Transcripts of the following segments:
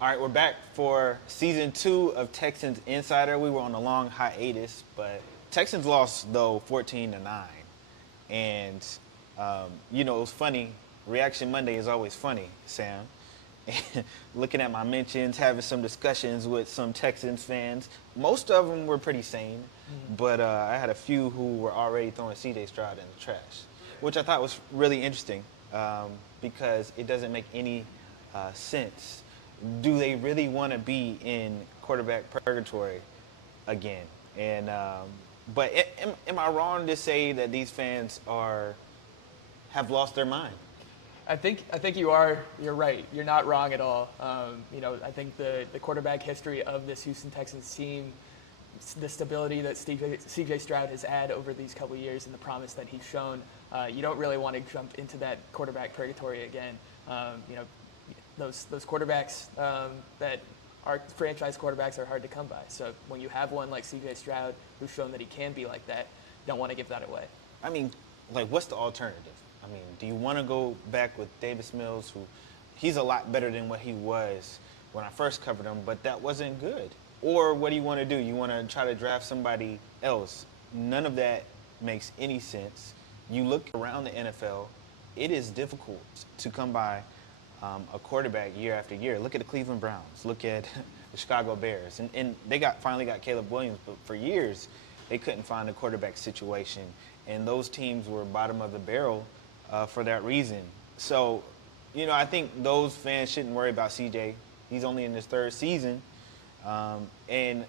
All right, we're back for season 2 of Texans Insider. We were on a long hiatus, but Texans lost though 14-9, and it was funny. Reaction Monday is always funny, Sam. Looking at my mentions, having some discussions with some Texans fans. Most of them were pretty sane, but I had a few who were already throwing C.J. Stroud in the trash, which I thought was really interesting because it doesn't make any sense. Do they really want to be in quarterback purgatory again? And but am I wrong to say that these fans have lost their mind? I think you are. You're right. You're not wrong at all. I think the quarterback history of this Houston Texans team, the stability that C.J. Stroud has had over these couple of years, and the promise that he's shown, you don't really want to jump into that quarterback purgatory again. Those quarterbacks that are franchise quarterbacks are hard to come by. So when you have one like C.J. Stroud, who's shown that he can be like that, you don't want to give that away. I mean, what's the alternative? I mean, do you want to go back with Davis Mills, who he's a lot better than what he was when I first covered him, but that wasn't good? Or what do you want to do? You want to try to draft somebody else? None of that makes any sense. You look around the NFL, it is difficult to come by a quarterback year after year. Look at the Cleveland Browns. Look at the Chicago Bears. And they finally got Caleb Williams, but for years they couldn't find a quarterback situation. And those teams were bottom of the barrel for that reason. So, I think those fans shouldn't worry about CJ. He's only in his third season. And,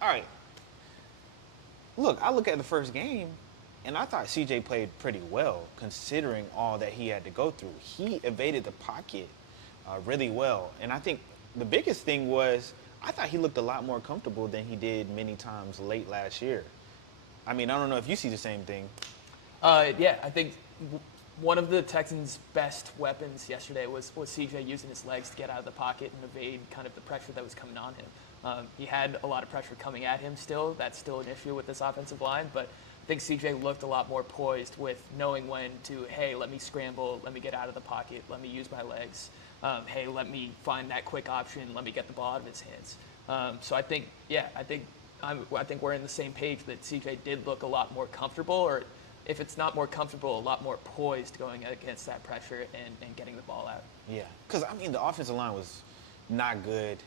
all right, I look at the first game, and I thought CJ played pretty well considering all that he had to go through. He evaded the pocket really well. And I think the biggest thing was I thought he looked a lot more comfortable than he did many times late last year. I mean, I don't know if you see the same thing. Yeah, I think one of the Texans' best weapons yesterday was CJ using his legs to get out of the pocket and evade kind of the pressure that was coming on him. He had a lot of pressure coming at him still. That's still an issue with this offensive line, but I think CJ looked a lot more poised with knowing when to, hey, let me scramble, let me get out of the pocket, let me use my legs. Hey, let me find that quick option, let me get the ball out of his hands. So I think we're in the same page that CJ did look a lot more comfortable, or if it's not more comfortable, a lot more poised going against that pressure and getting the ball out. Yeah, because, the offensive line was not good.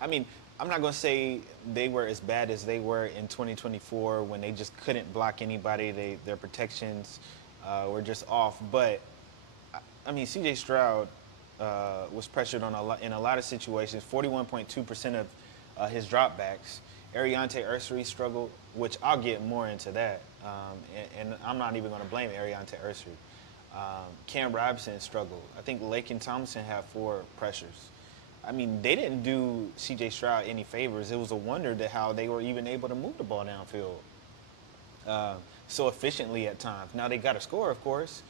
I'm not going to say they were as bad as they were in 2024 when they just couldn't block anybody. Their protections were just off. But, C.J. Stroud was pressured in a lot of situations, 41.2% of his dropbacks. Ariante Ursary struggled, which I'll get more into that. And I'm not even going to blame Ariante Ursary. Cam Robinson struggled. I think Laken Thompson had 4 pressures. They didn't do C.J. Stroud any favors. It was a wonder how they were even able to move the ball downfield so efficiently at times. Now, they got a score, of course,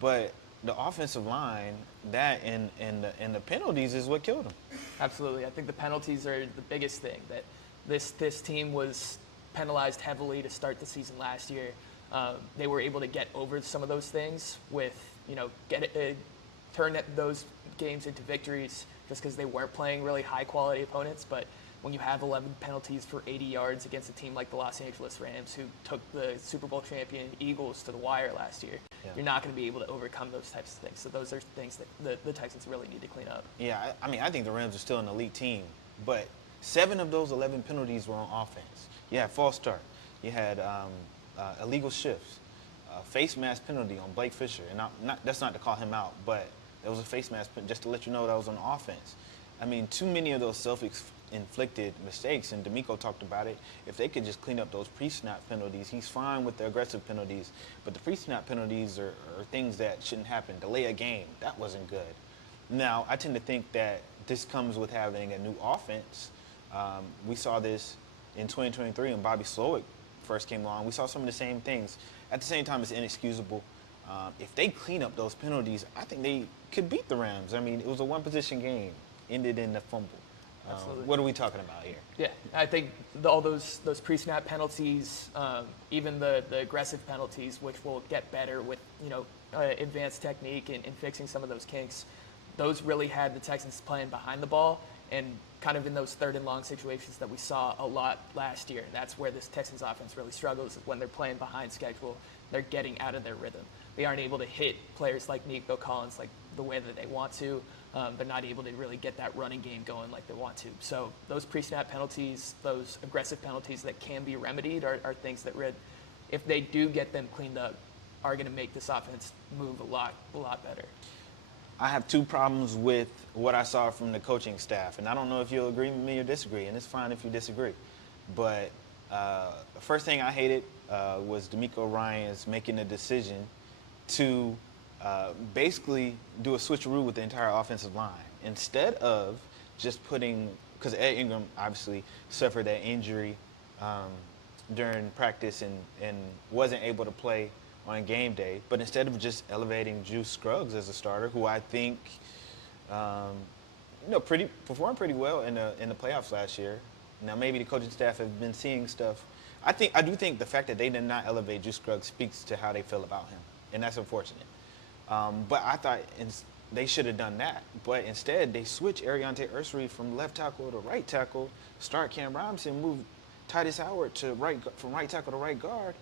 but the offensive line, that and the penalties is what killed them. Absolutely. I think the penalties are the biggest thing. That this team was penalized heavily to start the season last year. They were able to get over some of those things with, turn those games into victories just because they weren't playing really high-quality opponents. But when you have 11 penalties for 80 yards against a team like the Los Angeles Rams, who took the Super Bowl champion Eagles to the wire last year, you're not going to be able to overcome those types of things. So those are things that the Texans really need to clean up. Yeah, I think the Rams are still an elite team, but 7 of those 11 penalties were on offense. You had false start. You had illegal shifts, face mask penalty on Blake Fisher. And that's not to call him out, but there was a face mask just to let you know that was on offense. Too many of those self-inflicted mistakes, and D'Amico talked about it. If they could just clean up those pre-snap penalties, he's fine with the aggressive penalties, but the pre-snap penalties are things that shouldn't happen. Delay a game, that wasn't good. Now, I tend to think that this comes with having a new offense. We saw this in 2023 when Bobby Slowick first came along. We saw some of the same things. At the same time, it's inexcusable. If they clean up those penalties, I think they could beat the Rams. It was a one-possession game, ended in a fumble. What are we talking about here? Yeah, I think all those pre-snap penalties, even the aggressive penalties, which will get better with advanced technique and fixing some of those kinks. those really had the Texans playing behind the ball and kind of in those third and long situations that we saw a lot last year. That's where this Texans offense really struggles, when they're playing behind schedule. They're getting out of their rhythm. They aren't able to hit players like Nico Collins like the way that they want to. They're not able to really get that running game going like they want to. So those pre-snap penalties, those aggressive penalties that can be remedied are things that, if they do get them cleaned up, are going to make this offense move a lot better. I have two problems with what I saw from the coaching staff, and I don't know if you'll agree with me or disagree, and it's fine if you disagree. But the first thing I hated was D'Amico Ryans making the decision to basically do a switcheroo with the entire offensive line. Instead of just putting, because Ed Ingram obviously suffered that injury during practice and wasn't able to play on game day, but instead of just elevating Juice Scruggs as a starter, who I think performed pretty well in the playoffs last year. Now maybe the coaching staff have been seeing stuff. I do think the fact that they did not elevate Juice Scruggs speaks to how they feel about him, and that's unfortunate. But I thought they should have done that. But instead, they switched Ariante Ursary from left tackle to right tackle, start Cam Robinson, move Titus Howard from right tackle to right guard.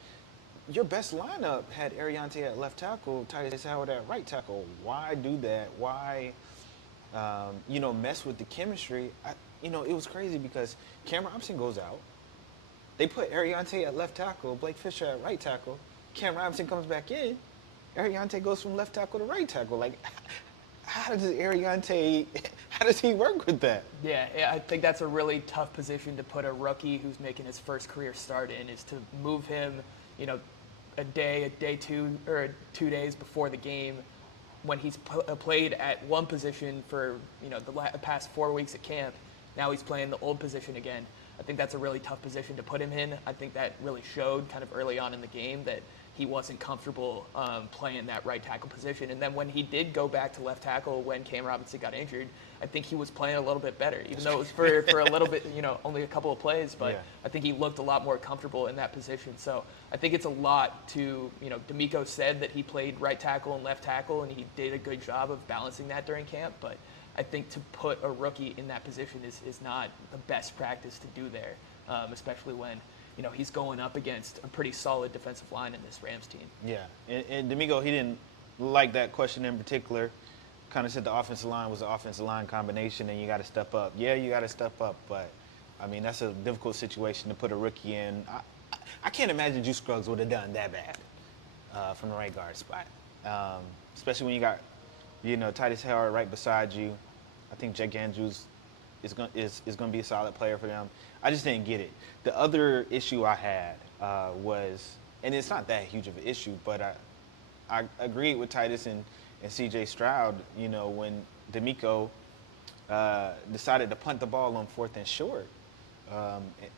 Your best lineup had Ariante at left tackle, Titus Howard at right tackle. Why do that? Why, mess with the chemistry? It was crazy because Cam Robinson goes out. They put Ariante at left tackle, Blake Fisher at right tackle. Cam Robinson comes back in. Ariante goes from left tackle to right tackle. Like, how does he work with that? Yeah, I think that's a really tough position to put a rookie who's making his first career start in, is to move him, a day 2 or 2 days before the game, when he's played at one position for the past 4 weeks at camp. Now he's playing the old position again. I think that's a really tough position to put him in. I think that really showed kind of early on in the game that he wasn't comfortable playing that right tackle position. And then when he did go back to left tackle when Cam Robinson got injured, I think he was playing a little bit better, even though it was for a little bit, only a couple of plays. But yeah. I think he looked a lot more comfortable in that position. So I think it's a lot to, D'Amico said that he played right tackle and left tackle, and he did a good job of balancing that during camp. But I think to put a rookie in that position is not the best practice to do there, especially when he's going up against a pretty solid defensive line in this Rams team. Yeah, and D'Amico, he didn't like that question in particular. Kind of said the offensive line was an offensive line combination and you got to step up. Yeah, you got to step up, but, that's a difficult situation to put a rookie in. I can't imagine Juice Scruggs would have done that bad from the right guard spot, especially when you got, Titus Howard right beside you. I think Jack Andrews is going to be a solid player for them. I just didn't get it. The other issue I had was, and it's not that huge of an issue, but I agreed with Titus and C.J. Stroud, when D'Amico decided to punt the ball on 4th and short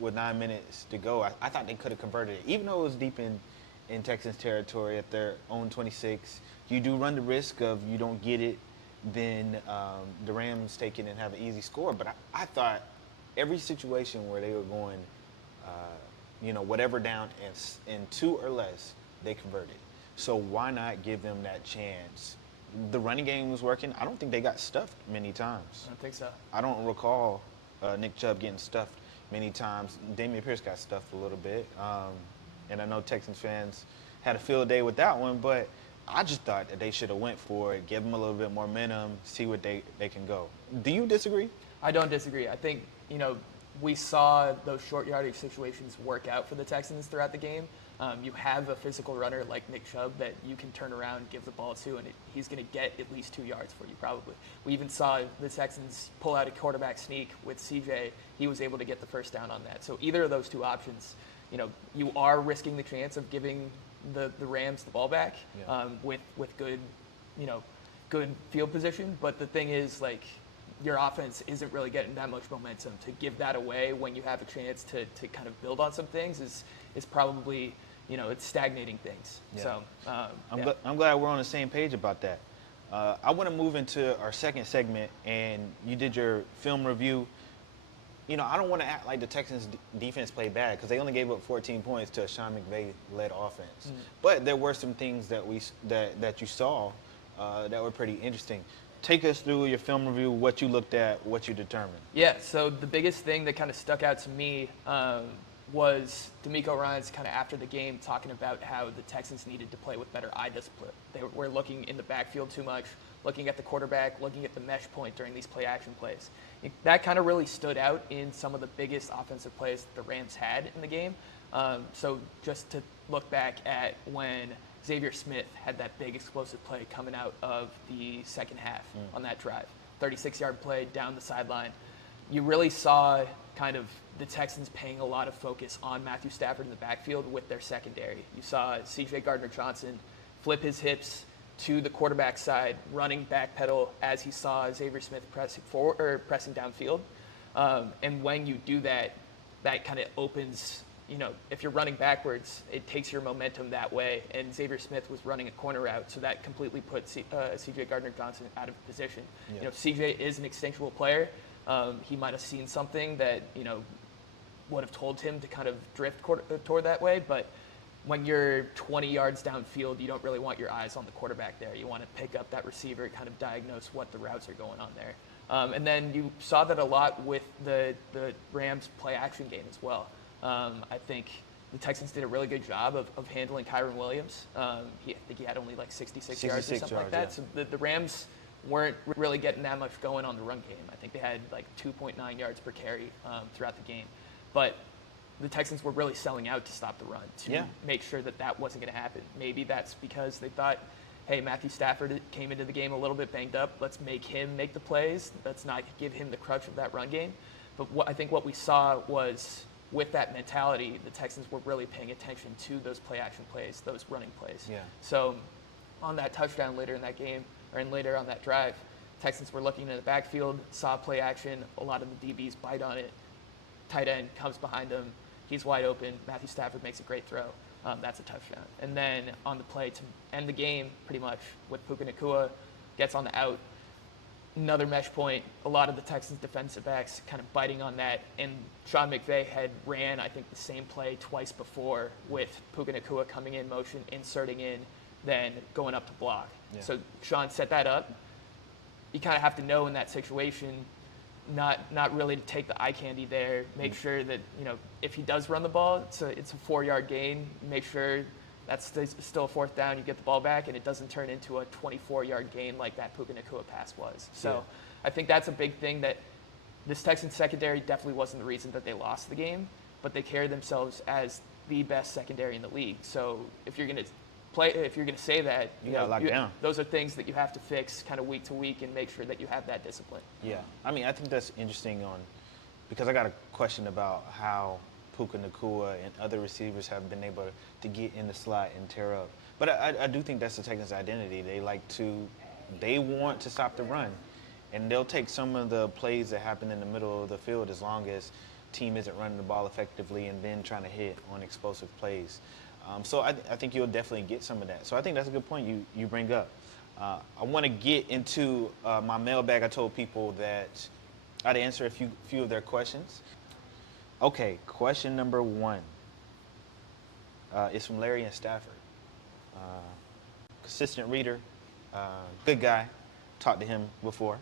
with 9 minutes to go. I thought they could have converted it. Even though it was deep in Texans territory at their own 26, you do run the risk of you don't get it, then the Rams take it and have an easy score. But I thought every situation where they were going, whatever down in 2 or less, they converted. So why not give them that chance? The running game was working. I don't think they got stuffed many times. I don't think so. I don't recall Nick Chubb getting stuffed many times. Dameon Pierce got stuffed a little bit. And I know Texans fans had a field day with that one, but I just thought that they should have went for it, give them a little bit more momentum, see what they can go. Do you disagree? I don't disagree. I think, we saw those short yardage situations work out for the Texans throughout the game. You have a physical runner like Nick Chubb that you can turn around, give the ball to, and he's going to get at least 2 yards for you probably. We even saw the Texans pull out a quarterback sneak with CJ. He was able to get the first down on that. So either of those two options, you are risking the chance of giving the Rams the ball back with good, good field position. But the thing is, your offense isn't really getting that much momentum. To give that away when you have a chance to kind of build on some things is probably, it's stagnating things. Yeah. So I'm glad we're on the same page about that. I want to move into our second segment, and you did your film review. I don't want to act like the Texans defense played bad because they only gave up 14 points to a Sean McVay-led offense. Mm-hmm. But there were some things that you saw that were pretty interesting. take us through your film review, what you looked at, what you determined. Yeah, so the biggest thing that kind of stuck out to me was D'Amico Ryans kind of after the game talking about how the Texans needed to play with better eye discipline. They were looking in the backfield too much, looking at the quarterback, looking at the mesh point during these play action plays. That kind of really stood out in some of the biggest offensive plays that the Rams had in the game. So just to look back at when Xavier Smith had that big explosive play coming out of the second half on that drive, 36-yard play down the sideline. You really saw kind of the Texans paying a lot of focus on Matthew Stafford in the backfield with their secondary. You saw C.J. Gardner-Johnson flip his hips to the quarterback side, running back pedal as he saw Xavier Smith pressing forward or pressing downfield. And when you do that, that kind of opens, if you're running backwards, it takes your momentum that way. And Xavier Smith was running a corner route, so that completely put C.J. Gardner-Johnson out of position. Yeah. C.J. is an instinctual player. He might have seen something that, would have told him to kind of drift toward that way, but when you're 20 yards downfield, you don't really want your eyes on the quarterback there. You want to pick up that receiver, kind of diagnose what the routes are going on there. And then you saw that a lot with the Rams play action game as well. I think the Texans did a really good job of handling Kyron Williams. I think he had only like 66 yards or something like that. Yeah. So the Rams weren't really getting that much going on the run game. I think they had like 2.9 yards per carry throughout the game. But the Texans were really selling out to stop the run, to make sure that wasn't going to happen. Maybe that's because they thought, hey, Matthew Stafford came into the game a little bit banged up. Let's make him make the plays. Let's not give him the crutch of that run game. But I think what we saw was, with that mentality, the Texans were really paying attention to those play action plays, those running plays. Yeah. So on that touchdown later in that game, or later on that drive, Texans were looking in the backfield, saw play action. A lot of the DBs bite on it. Tight end comes behind him. He's wide open. Matthew Stafford makes a great throw. That's a touchdown. And then on the play to end the game, pretty much, with Puka Nacua, gets on the out. Another mesh point. A lot of the Texans defensive backs kind of biting on that. And Sean McVay had ran, I think, the same play twice before, with Puka Nacua coming in motion, inserting in, then going up to block. Yeah. So Sean set that up. You kind of have to know in that situation, not really to take the eye candy there. Make sure that, if he does run the ball, it's a 4-yard gain. Make sure that's still a fourth down. You get the ball back, and it doesn't turn into a 24-yard gain like that Puka Nacua pass was. So I think that's a big thing, that this Texans secondary definitely wasn't the reason that they lost the game, but they carried themselves as the best secondary in the league. So if you're going to say that, you gotta lock down. Those are things that you have to fix kind of week to week and make sure that you have that discipline. Yeah, I think that's interesting because I got a question about how Puka Nacua and other receivers have been able to get in the slot and tear up. But I do think that's the Texans' identity. They want to stop the run, and they'll take some of the plays that happen in the middle of the field as long as team isn't running the ball effectively and then trying to hit on explosive plays. So I think you'll definitely get some of that. So I think that's a good point you bring up. I want to get into my mailbag. I told people that I'd answer a few of their questions. Okay, question number 1 is from Larry in Stafford. Consistent reader, good guy. Talked to him before.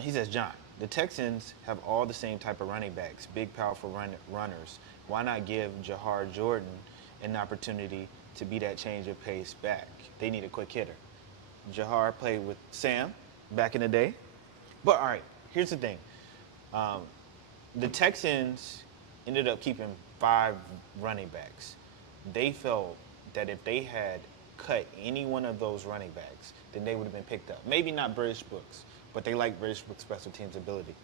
He says, John, the Texans have all the same type of running backs, big, powerful runners. Why not give Jahar Jordan an opportunity to be that change of pace back? They need a quick hitter. Jahar played with Sam back in the day. But all right, here's the thing. The Texans ended up keeping 5 running backs. They felt that if they had cut any one of those running backs, then they would have been picked up. Maybe not British Brooks, but they like British Brooks' special teams ability.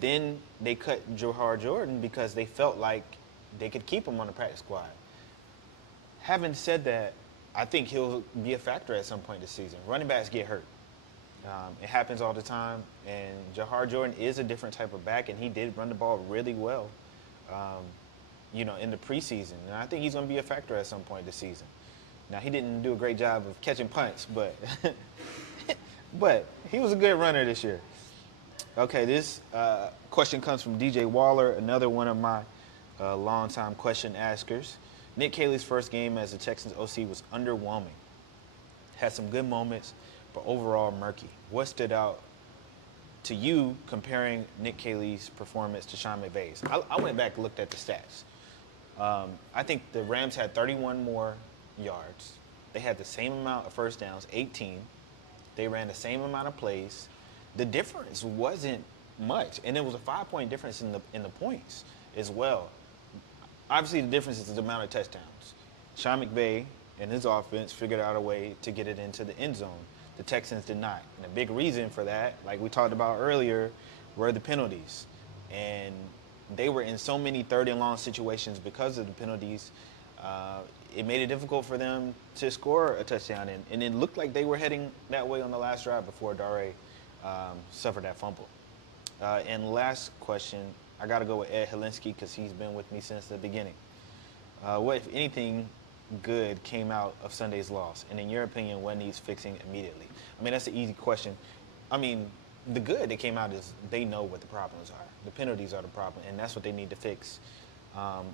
Then they cut Jahar Jordan because they felt like they could keep him on the practice squad. Having said that, I think he'll be a factor at some point this season. Running backs get hurt. It happens all the time, and Jahar Jordan is a different type of back, and he did run the ball really well, in the preseason. And I think he's going to be a factor at some point this season. Now, he didn't do a great job of catching punts, but but he was a good runner this year. Okay, this question comes from DJ Waller, another one of my longtime question askers. Nick Caley's first game as the Texans OC was underwhelming. Had some good moments, but overall murky. What stood out to you comparing Nick Caley's performance to Sean McVay's? I went back and looked at the stats. I think the Rams had 31 more yards. They had the same amount of first downs, 18. They ran the same amount of plays. The difference wasn't much, and it was a 5-point difference in the points as well. Obviously, the difference is the amount of touchdowns. Sean McVay and his offense figured out a way to get it into the end zone. The Texans did not. And a big reason for that, like we talked about earlier, were the penalties. And they were in so many third and long situations because of the penalties. It made it difficult for them to score a touchdown. And it looked like they were heading that way on the last drive before Dare suffered that fumble. And last question, I got to go with Ed Helinski because he's been with me since the beginning. What, if anything, good came out of Sunday's loss? And in your opinion, what needs fixing immediately? I mean, that's an easy question. I mean, the good that came out is they know what the problems are. The penalties are the problem, and that's what they need to fix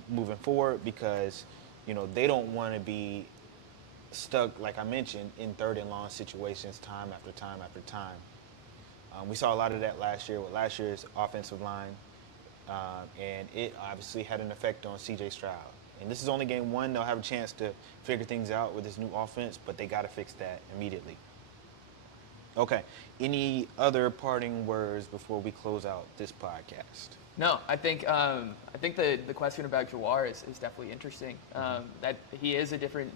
moving forward because, you know, they don't want to be stuck, like I mentioned, in third and long situations time after time after time. We saw a lot of that last year with last year's offensive line, and it obviously had an effect on C.J. Stroud. And this is only game one. They'll have a chance to figure things out with this new offense, but they got to fix that immediately. Okay. Any other parting words before we close out this podcast? No, I think the question about Jawar is definitely interesting. That he is a different,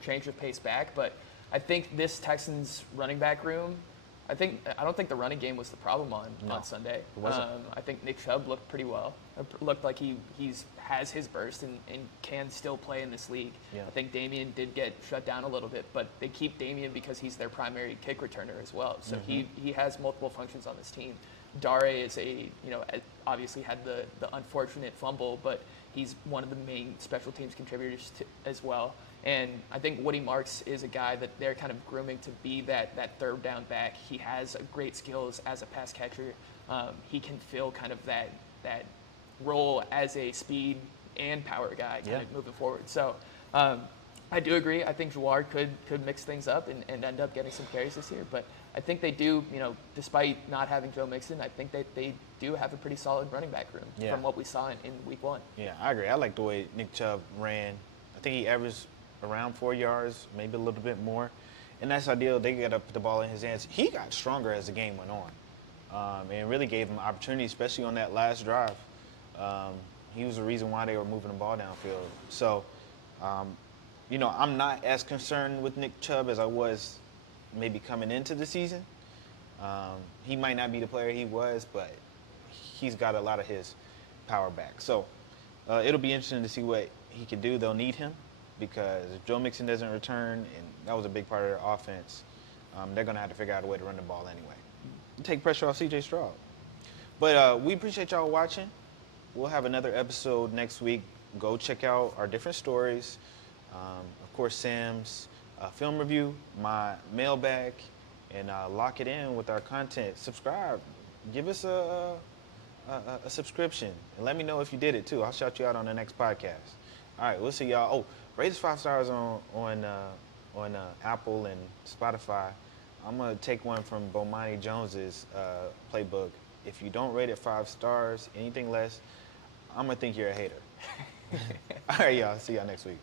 change of pace back, but I think this Texans running back room, I don't think the running game was the problem on Sunday. It wasn't. I think Nick Chubb looked pretty well. It looked like he has his burst and can still play in this league. Yeah. I think Damian did get shut down a little bit, but they keep Damian because he's their primary kick returner as well. So he has multiple functions on this team. Dare is obviously had the unfortunate fumble, but he's one of the main special teams contributors as well. And I think Woody Marks is a guy that they're kind of grooming to be that third down back. He has great skills as a pass catcher. He can fill kind of that role as a speed and power guy kind of moving forward. So I do agree. I think Jawar could mix things up and end up getting some carries this year. But I think they do, despite not having Joe Mixon, I think that they do have a pretty solid running back room from what we saw in week one. Yeah, I agree. I like the way Nick Chubb ran. I think he averaged around 4 yards, maybe a little bit more. And that's ideal. They got to put the ball in his hands. He got stronger as the game went on and really gave him opportunity, especially on that last drive. He was the reason why they were moving the ball downfield. So, I'm not as concerned with Nick Chubb as I was maybe coming into the season. He might not be the player he was, but he's got a lot of his power back. So it'll be interesting to see what he can do. They'll need him because if Joe Mixon doesn't return, and that was a big part of their offense, they're going to have to figure out a way to run the ball anyway. Take pressure off C.J. Stroud. But we appreciate y'all watching. We'll have another episode next week. Go check out our different stories. Of course, Sam's film review, my mailbag, and lock it in with our content. Subscribe. Give us a subscription. And let me know if you did it, too. I'll shout you out on the next podcast. All right, we'll see y'all. Oh, rate us 5 stars on Apple and Spotify. I'm going to take one from Bomani Jones's playbook. If you don't rate it 5 stars, anything less, I'm going to think you're a hater. All right, y'all. See y'all next week.